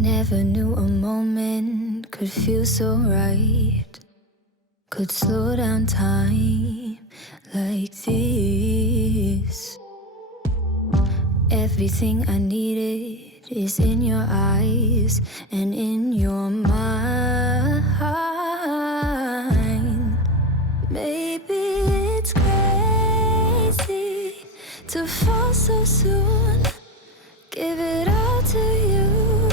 Never knew a moment could feel so right, could slow down time like this. Everything I needed is in your eyes and in your mind. Maybe it's crazy to fall so soon, give it all to you,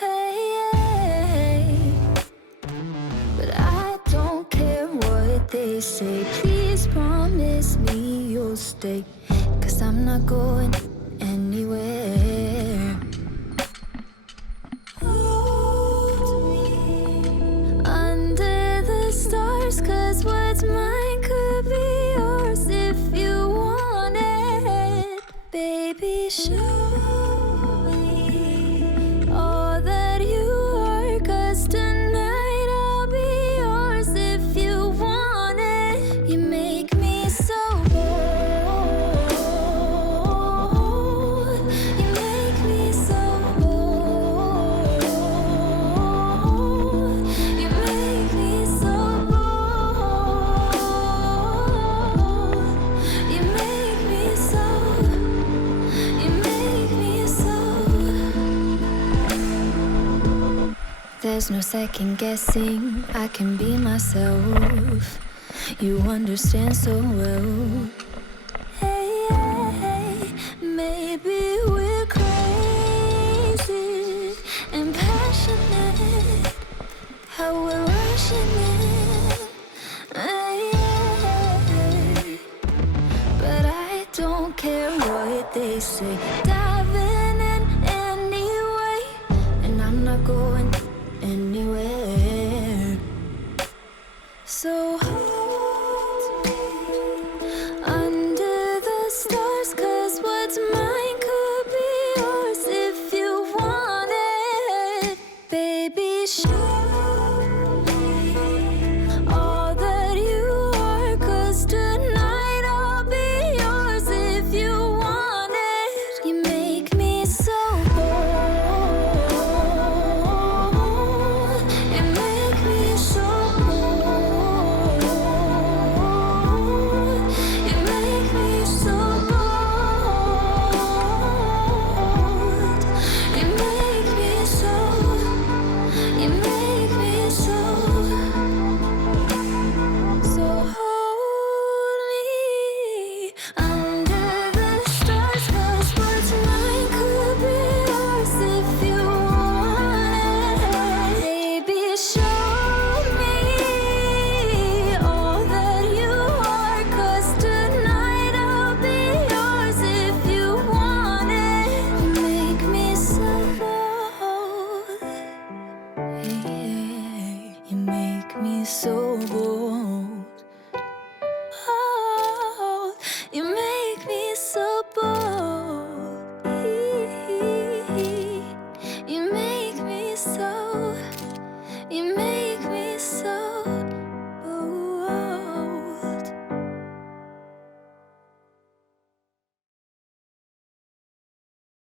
hey, but I don't care what they say. Please promise me you'll stay, 'cause I'm not going anywhere. Hold me under the stars, 'cause what's mine could be yours if you want it. Baby, show me all that you are, 'cause tonight I'll be yours if you want it. You make me so bold, you make me so bold, you make me so bold, you make me so, you make me so. There's no second guessing, I can be myself. You understand so well.